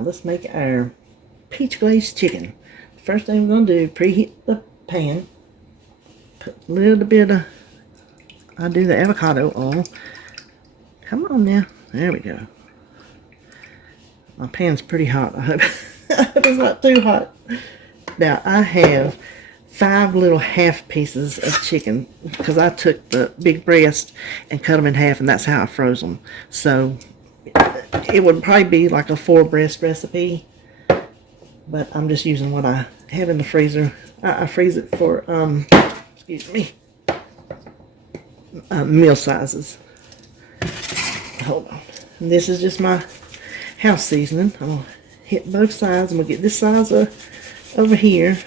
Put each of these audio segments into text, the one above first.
Now let's make our peach glazed chicken. First thing we're going to do, preheat the pan. Put a little bit of, I do the avocado oil. Come on now. There we go. My pan's pretty hot. I hope it's not too hot. Now I have 5 little half pieces of chicken because I took the big breast and cut them in half, and that's how I froze them. So it would probably be like a 4 breast recipe, but I'm just using what I have in the freezer. I freeze it for excuse me, meal sizes. Hold on. And this is just my house seasoning. I'm gonna hit both sides. I'm gonna get this size over here.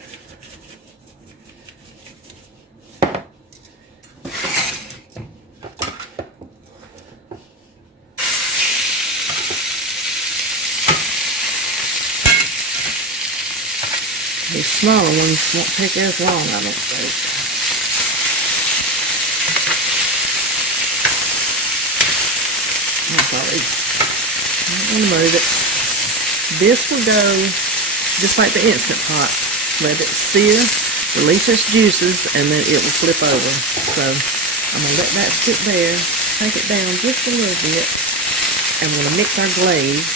These smaller ones won't take as long, I don't think. I'm sorry. Load it. This will go just like the Instant Pot. Let it sit, release its juices, and then it will flip over. So I'm going to let that sit there, take it down just a little bit, and we're going to mix our glaze,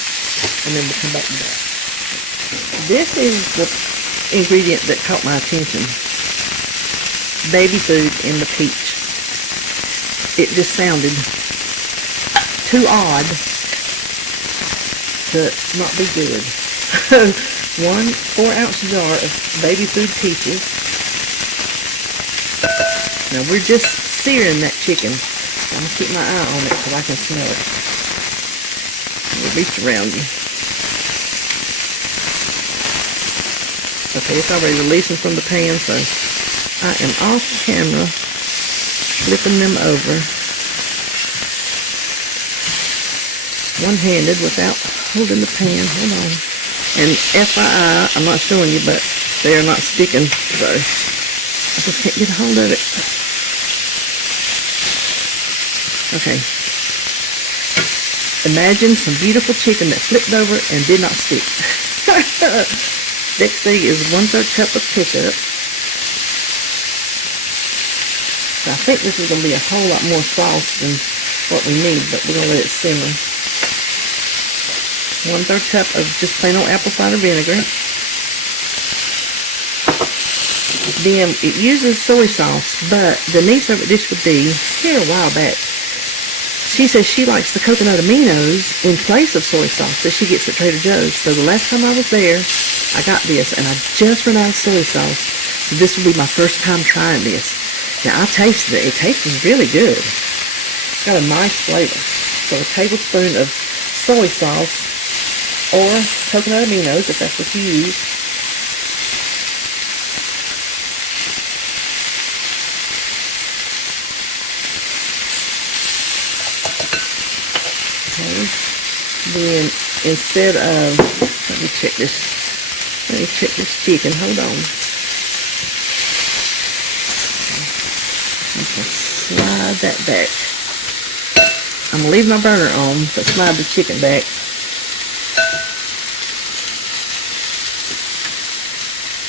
and then we'll come back to that. This is an ingredient that caught my attention. Baby food in the peach. It just sounded too odd to not be good. 1 4-ounce jar of baby food peaches. Now we're just searing that chicken. I'm going to keep my eye on it so I can smell it. We'll reach around you. Okay, it's already releasing from the pan, so I am off the camera, flipping them over, one-handed without holding the pan. Hold on. And FYI, I'm not showing you, but they are not sticking, so I just can't get a hold of it. Okay. Imagine some beautiful chicken that flipped over and did not stick. Next thing is 1/3 cup of ketchup. I think this is going to be a whole lot more sauce than what we need, but we're going to let it simmer. 1/3 cup of just plain old apple cider vinegar. Then it uses soy sauce, but the niece of it just would be, here a while back, she says she likes the coconut aminos in place of soy sauce that she gets at Trader Joe's. So the last time I was there, I got this, and I just ran out of soy sauce. So this will be my first time trying this. Now I tasted it. It tastes really good. It's got a nice flavor. So a tablespoon of soy sauce or coconut aminos, if that's what you use. Okay. Then instead of, let me check this chicken. Hold on. Slide that back. I'm going to leave my burner on, but slide the chicken back.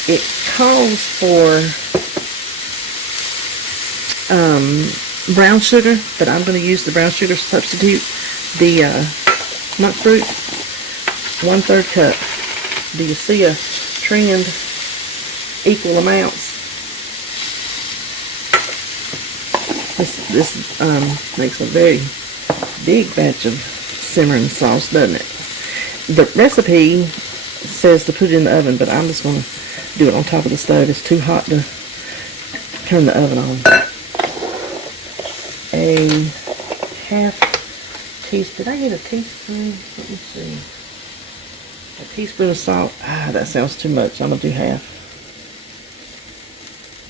It calls for brown sugar, but I'm going to use the brown sugar substitute. The monk fruit, 1/3 cup. Do you see a trend? Equal amounts. This makes a very big batch of simmering sauce, doesn't it? The recipe says to put it in the oven, but I'm just going to do it on top of the stove. It's too hot to turn the oven on. A half teaspoon. Did I get a teaspoon? Let me see. A teaspoon of salt. That sounds too much. I'm going to do half.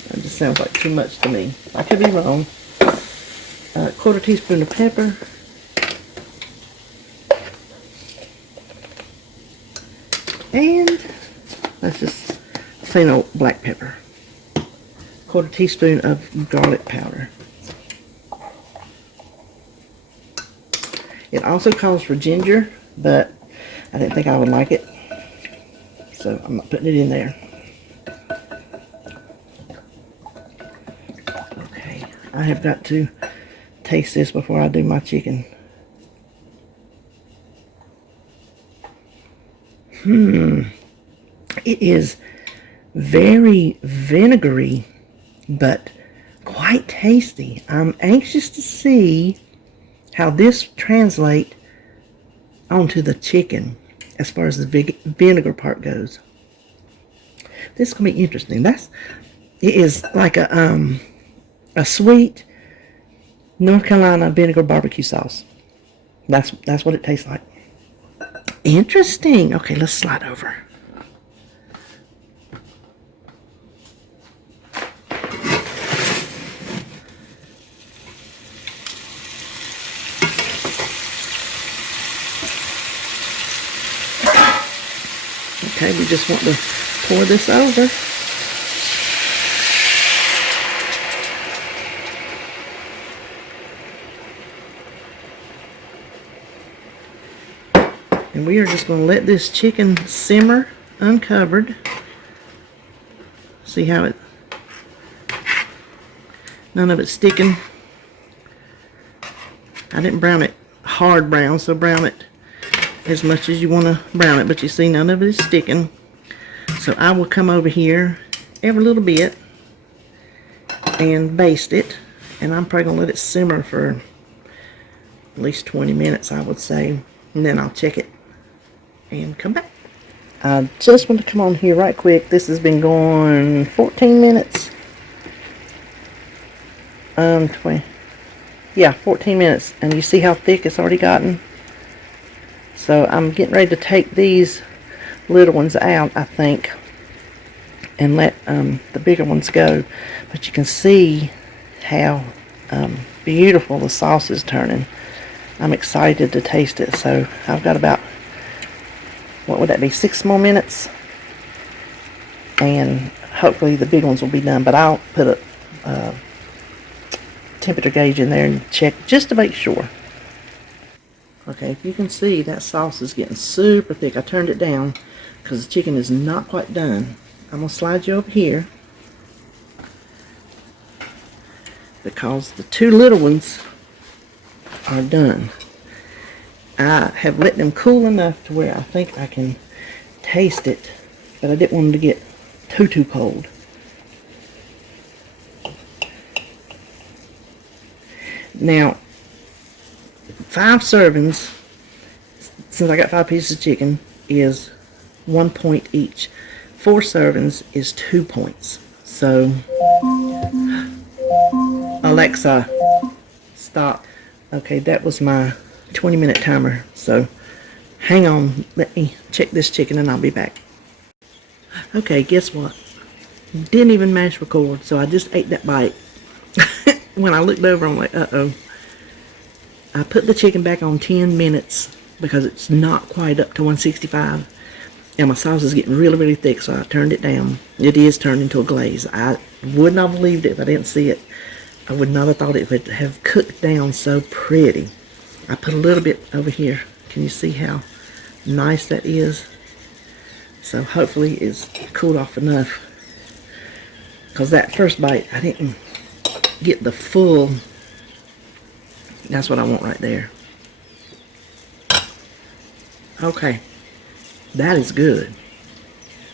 That just sounds like too much to me. I could be wrong. 1/4 teaspoon of pepper. And that's just plain old black pepper. 1/4 teaspoon of garlic powder. It also calls for ginger, but I didn't think I would like it. so I'm not putting it in there. Okay, I have got to taste this before I do my chicken. It is very vinegary, but quite tasty. I'm anxious to see how this translates onto the chicken as far as the vinegar part goes. This is going to be interesting. It is like a sweet North Carolina vinegar barbecue sauce. That's what it tastes like. Interesting. Okay, let's slide over. Okay, we just want to pour this over. And we are just going to let this chicken simmer uncovered. See how none of it's sticking. I didn't brown it hard brown, so brown it as much as you want to brown it, but you see none of it is sticking. So I will come over here every little bit and baste it, and I'm probably going to let it simmer for at least 20 minutes, I would say, and then I'll check it and come back. I just want to come on here right quick. This has been going 14 minutes. 20. Yeah, 14 minutes, and you see how thick it's already gotten? So I'm getting ready to take these little ones out, I think, and let the bigger ones go. But you can see how beautiful the sauce is turning. I'm excited to taste it. So I've got about, what would that be, 6 more minutes, and hopefully the big ones will be done. But I'll put a temperature gauge in there and check just to make sure. Okay, if you can see, that sauce is getting super thick. I turned it down because the chicken is not quite done. I'm going to slide you over here because the 2 little ones are done. I have let them cool enough to where I think I can taste it, but I didn't want them to get too cold. Now, 5 servings, since I got 5 pieces of chicken, is 1 point each. 4 servings is 2 points. So, Alexa, stop. Okay, that was my 20-minute timer. So, hang on. Let me check this chicken and I'll be back. Okay, guess what? Didn't even mash record, so I just ate that bite. When I looked over, I'm like, uh-oh. I put the chicken back on 10 minutes because it's not quite up to 165. And my sauce is getting really, really thick, so I turned it down. It is turned into a glaze. I would not have believed it if I didn't see it. I would not have thought it would have cooked down so pretty. I put a little bit over here. Can you see how nice that is? So hopefully it's cooled off enough. Because that first bite, I didn't get the full. That's what I want right there. Okay. That is good.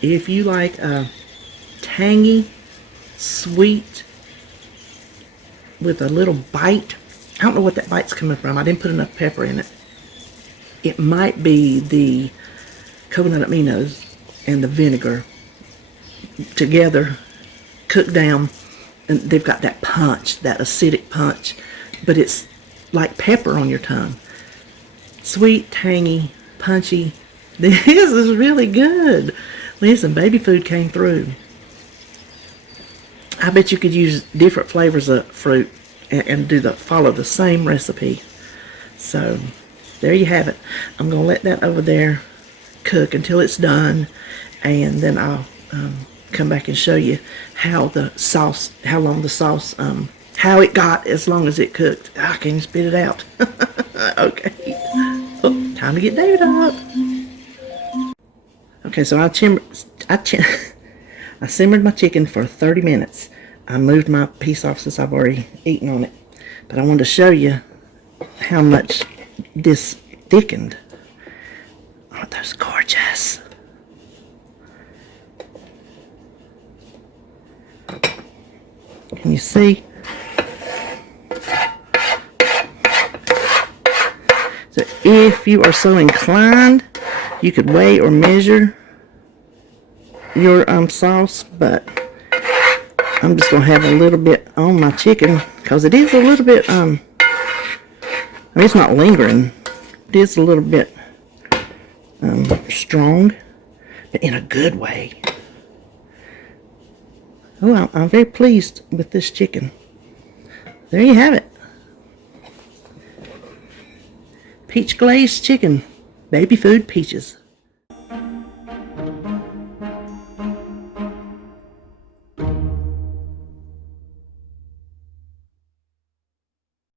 If you like a tangy, sweet, with a little bite. I don't know what that bite's coming from. I didn't put enough pepper in it. It might be the coconut aminos and the vinegar together, cooked down, and they've got that punch, that acidic punch, but it's like pepper on your tongue. Sweet, tangy, punchy. This is really good. Listen, baby food came through. I bet you could use different flavors of fruit and follow the same recipe. So there you have it. I'm gonna let that over there cook until it's done, and then I'll come back and show you how the sauce, how long the sauce, how it got as long as it cooked. I can't spit it out. Okay. Oh, time to get David up. Okay, so I simmered my chicken for 30 minutes. I moved my piece off since I've already eaten on it. But I wanted to show you how much this thickened. Oh, that's gorgeous. Can you see? So if you are so inclined, you could weigh or measure your sauce, but I'm just gonna have a little bit on my chicken because it is a little bit I mean, it's not lingering. It is a little bit strong, but in a good way. Oh, I'm very pleased with this chicken. There you have it. Peach glazed chicken. Baby food peaches.